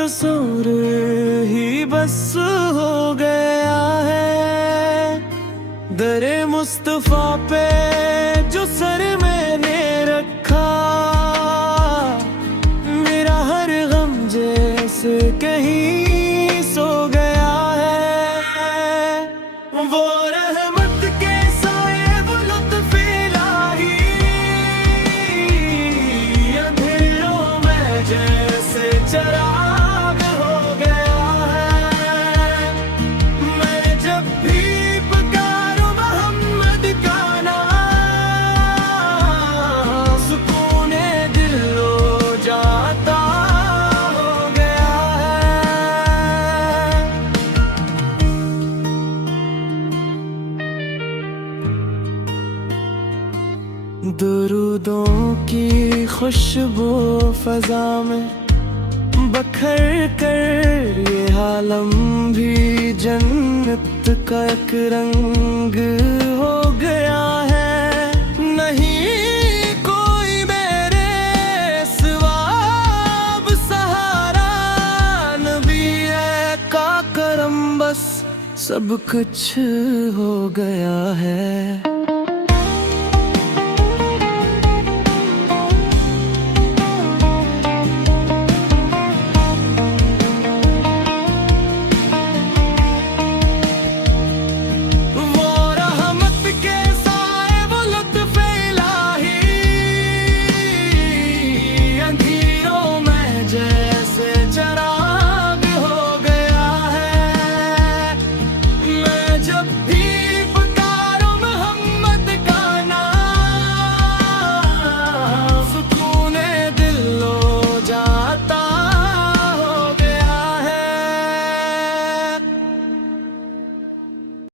तस्वीर ही बस हो गया है। दरे मुस्तफा पे जो सर मैंने रखा, मेरा हर गम जैसे कहीं सो गया है। वो रहमत के साए वो लुत्फ इलाही, अंधेरों में जैसे चिराग हो गया है। मैं जब भी पुकारूं मोहम्मद का नाम, सुकूने दिल हो जाता हो गया है। दुरूदों की खुशबू फजा में बखर कर ये आलम भी जन्नत का एक रंग हो गया है। नहीं कोई मेरे सिवा अब सहारा, नबी है का करम बस सब कुछ हो गया है। जब भी